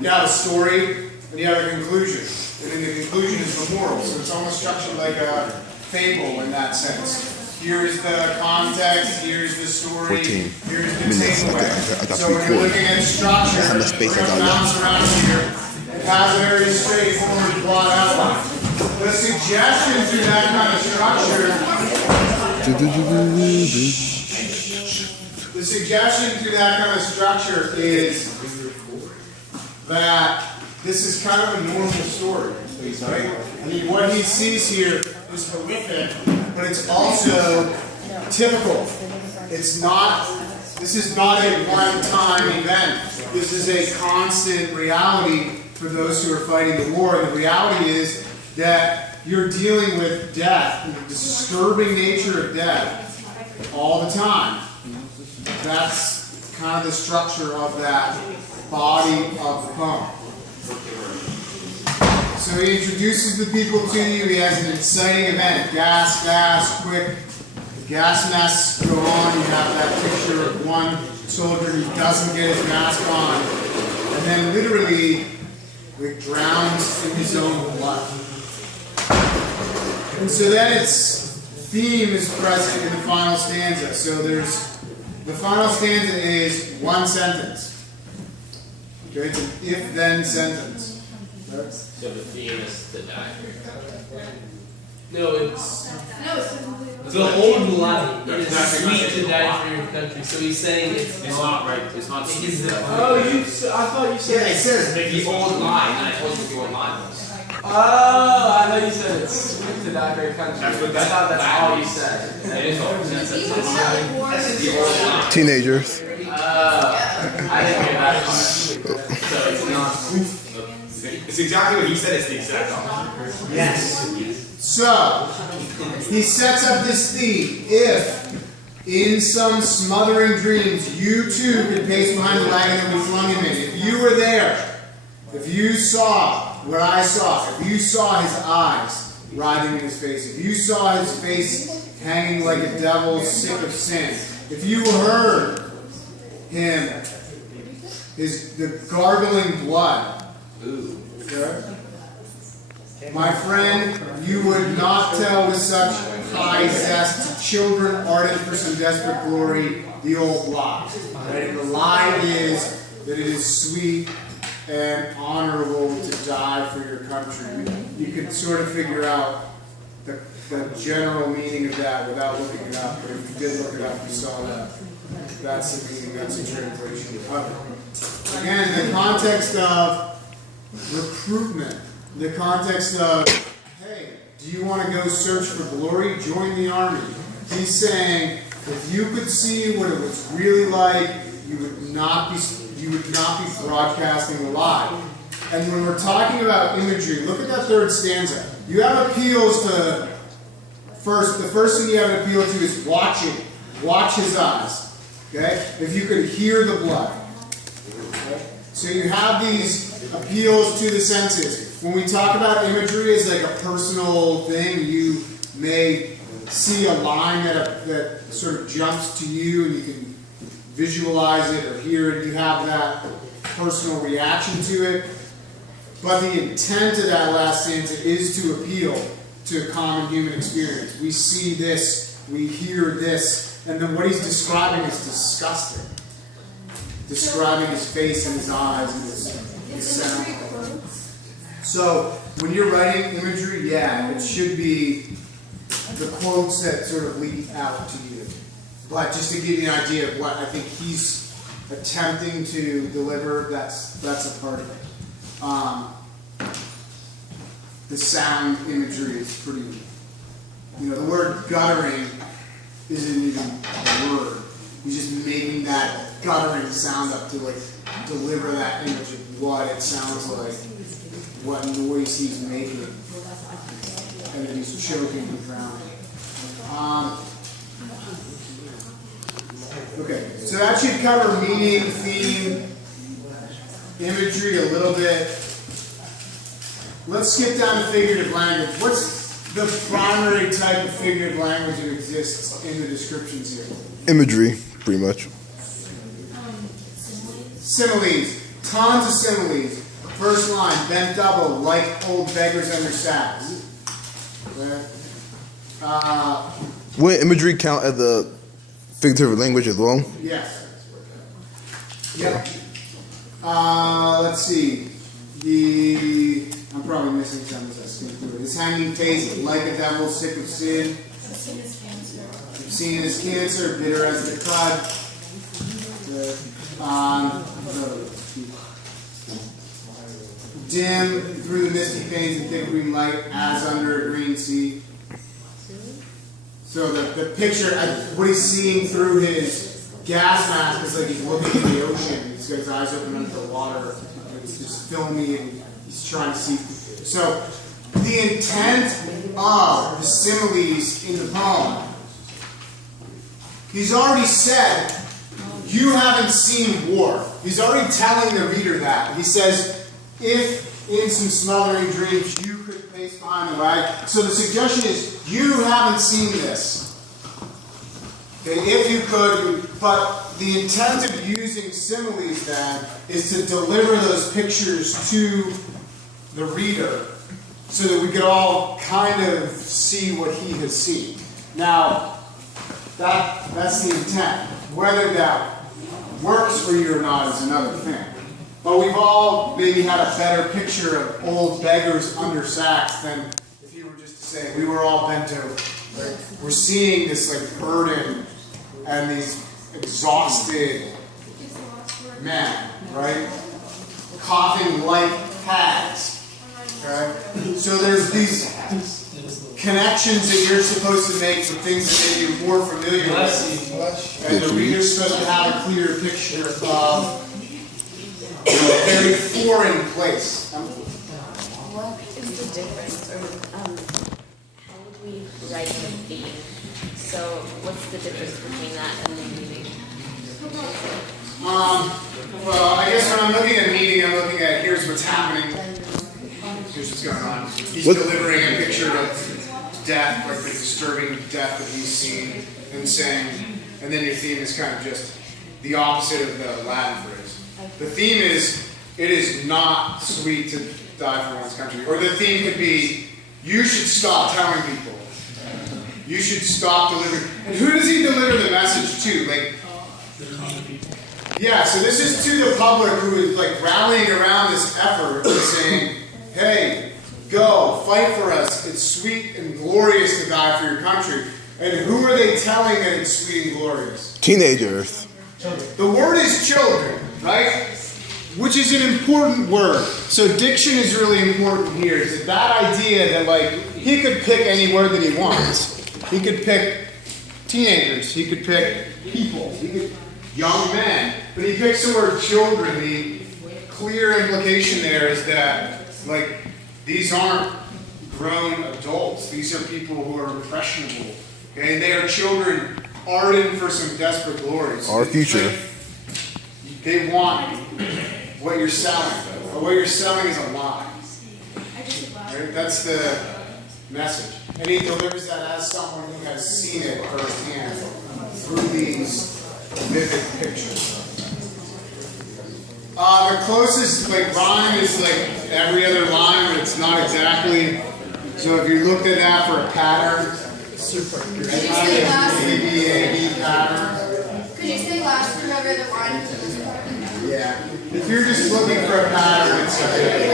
You have a story, and you have a conclusion. And then the conclusion is the moral. So it's almost structured like a fable in that sense. Here's the context, here's the story, 14 here's the minutes. takeaway. I So when you're looking at structure, how much space I we're going to got bounce around here. It has a very straightforward plot outline. The suggestion through that kind of structure, is that this is kind of a normal story, right? I mean, what he sees here is horrific, but it's also typical. This is not a one-time event. This is a constant reality for those who are fighting the war. And the reality is that you're dealing with death, the disturbing nature of death, all the time. That's kind of the structure of that body of the poem. So he introduces the people to you. He has an exciting event. Gas, quick. The gas masks go on. You have that picture of one soldier who doesn't get his mask on. And then literally, it drowns in his own blood. And so then its theme is present in the final stanza. So the final stanza is one sentence. Okay, it's an if-then sentence. So the theme is to die. No, it's the old line. It is sweet to die for your country. So he's saying it's not right. It's not sweet. I thought you said it says the old line, and I told you what the old line was. Oh, I thought you said it's sweet to die for your country. I thought that's all you said. It is all. That's the old line. Teenagers. I didn't hear that part. So it's not. It's exactly what he said. It's the exact opposite. Yes. So, he sets up this theme. If, in some smothering dreams, you too could pace behind the wagon that we flung him in. If you were there, if you saw what I saw, if you saw his eyes writhing in his face, if you saw his face hanging like a devil sick of sin, if you heard him, the gargling blood, okay? My friend, you would not tell with such high zest to children ardent for some desperate glory the old lie. Right? And the lie is that it is sweet and honorable to die for your country. You could sort of figure out the general meaning of that without looking it up. But if you did look it up, you saw that. That's the meaning, that's the translation of it. Again, in the context of recruitment, the context of, hey, do you want to go search for glory? Join the army. He's saying, if you could see what it was really like, you would not be broadcasting a lie. And when we're talking about imagery, look at that third stanza. You have appeals to, the first thing you have an appeal to is watching. Watch his eyes. Okay? If you could hear the blood. Okay? So you have these appeals to the senses. When we talk about imagery as like a personal thing, you may see a line that sort of jumps to you and you can visualize it or hear it. You have that personal reaction to it. But the intent of that last stanza is to appeal to a common human experience. We see this, we hear this, and then what he's describing is disgusting. Describing his face and his eyes and his sound. So, when you're writing imagery, yeah, it should be the quotes that sort of lead out to you. But just to give you an idea of what I think he's attempting to deliver, that's a part of it. The sound imagery is pretty, the word guttering isn't even a word. He's just making that guttering sound up to deliver that image of what it sounds like, what noise he's making, and then he's choking and drowning. Okay, so that should cover meaning, theme, imagery a little bit. Let's skip down to figurative language. What's the primary type of figurative language that exists in the descriptions here? Imagery, pretty much. Similes. Tons of similes. First line, bent double, like old beggars under sacks. Wouldn't imagery count as a figurative language as well? Yes. Yep. Let's see. I'm probably missing some as I skim through it. His hanging face, like a devil, sick of sin. Obscene as cancer, bitter as the cud. Dim through the misty panes and thick green light, as under a green sea. So the picture, what he's seeing through his gas mask is like he's looking in the ocean. He's got his eyes open under the water. It's just filmy and he's trying to see. So the intent of the similes in the poem, he's already said, you haven't seen war. He's already telling the reader that. He says, if in some smothering dreams you could pace behind the wagon. So the suggestion is, you haven't seen this. Okay, if you could, but the intent of using similes then is to deliver those pictures to the reader so that we could all kind of see what he has seen. Now, that's the intent. Whether that works for you or not is another thing. But we've all maybe had a better picture of old beggars under sacks than if you were just to say, we were all bent over. Right? We're seeing this like burden and these exhausted men, right? Coughing like hags. Okay? So there's these connections that you're supposed to make with things that maybe you're more familiar with. And the reader's supposed to have a clear picture of a very foreign place. What is the difference, or how would we write the theme? So what's the difference between that and the meaning? Well, I guess when I'm looking at a meaning, I'm looking at here's what's happening, here's what's going on. He's delivering a picture of death, like the disturbing death that he's seen, and saying, and then your theme is kind of just the opposite of the Latin phrase. The theme is, it is not sweet to die for one's country. Or the theme could be, you should stop telling people. You should stop delivering. And who does he deliver the message to? Like, yeah, so this is to the public who is like rallying around this effort and saying, hey, go, fight for us. It's sweet and glorious to die for your country. And who are they telling that it's sweet and glorious? Teenagers. The word is children, right? Which is an important word. So diction is really important here. Is that idea that like he could pick any word that he wants. He could pick teenagers. He could pick people. He could young men. But he picks the word children. The clear implication there is that like these aren't grown adults. These are people who are impressionable. Okay? And they are children ardent for some desperate glory. So Our future. they want what you're selling. But what you're selling is a lie. Right? That's the message. And he delivers that as someone who has seen it firsthand through these vivid pictures. The closest like rhyme is like every other line, but it's not exactly. So if you looked at that for a pattern, A-B pattern. Could you say last whenever the line is this part? Yeah. If you're just looking for a pattern, it's okay.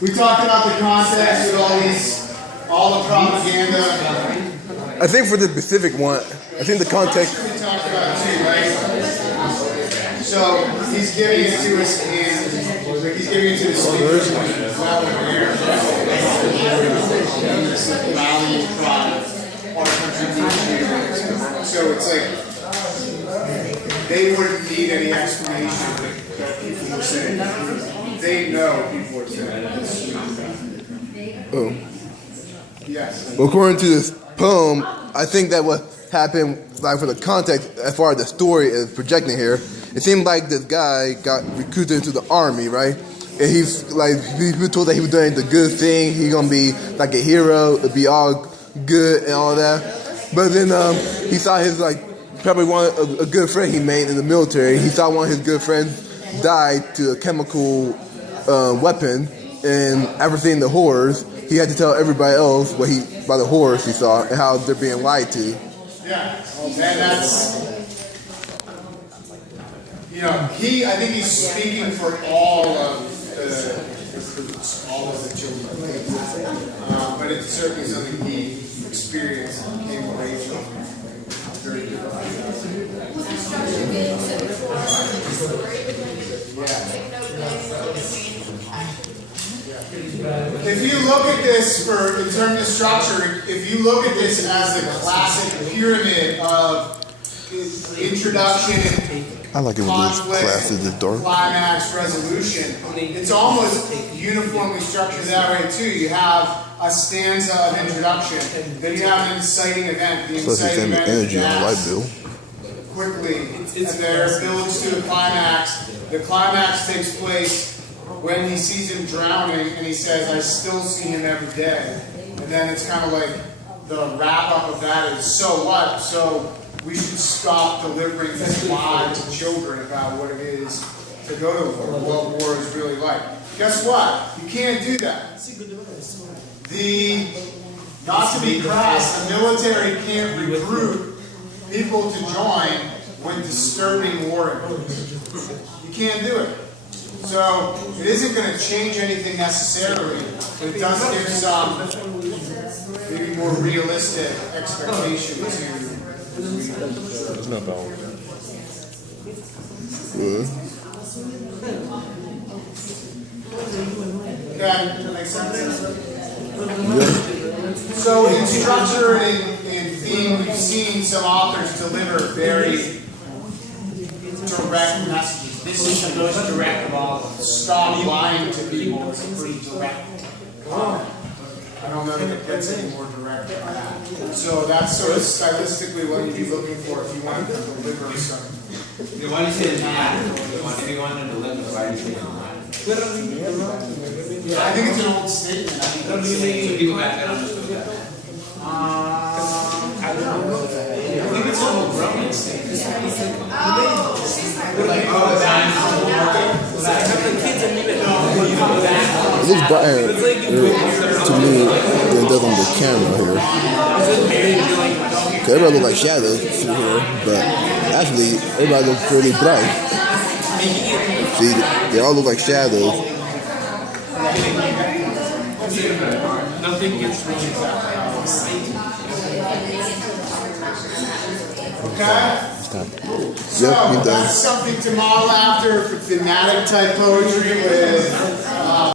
We talked about the context with all the propaganda. I think for the specific one, I think the context. We talked about it too, right? So he's giving it to us in, he's giving it to the speakers well here. Rallying cry, our country needs you. So it's like they wouldn't need any explanation that people were saying. They know people are saying. Oh. Yes. Well, according to this poem, I think that what happened, like for the context, as far as the story is projecting here, it seemed like this guy got recruited into the army, right? And he's like, he was told that he was doing the good thing. He's gonna be like a hero, it'd be all good and all that. But then he saw his like probably a good friend he made in the military. He saw one of his good friends died to a chemical weapon, and after seeing the horrors, he had to tell everybody else about the horrors he saw and how they're being lied to. Yeah, and that's, I think he's speaking for all of the recruits, all of the children. But it's certainly something he experienced and came away from. Very different. If you look at this in terms of structure, if you look at this as a classic pyramid of introduction, I like it when those classes are dark. climax, resolution, it's almost uniformly structured that way too. You have a stanza of introduction, then you have an inciting event. The inciting event energy on the light bill. Quickly, and there builds to a climax. The climax takes place when he sees him drowning, and he says, "I still see him every day." And then it's kind of like the wrap up of that is, so what? So we should stop delivering this lie to children about what it is to go to war, what war is really like. Guess what? You can't do that. Not to be crass, the military can't recruit people to join with disturbing war images. You can't do it. So it isn't going to change anything necessarily, but it does give some maybe more realistic expectation to. It's not bad. Okay, that makes sense? So in structure and in theme, we've seen some authors deliver very direct messages. This is the most direct of all. Stop lying to people is a pretty direct comment. I don't know that it gets any more direct than that. So that's sort of stylistically what you'd be looking for if you wanted to deliver some. Why do you say it's not? If you want to deliver, why do you say it's not? I think it's an old statement. I think that's So people back then understood that. I don't know. I think it's an old Roman statement. It looks brighter to me than it does on the camera here. Cause everybody looks like shadows through here, but actually everybody looks pretty bright. See, they all look like shadows. Nothing gets really Okay? So Yep, he does. that's something to model after for thematic type poetry with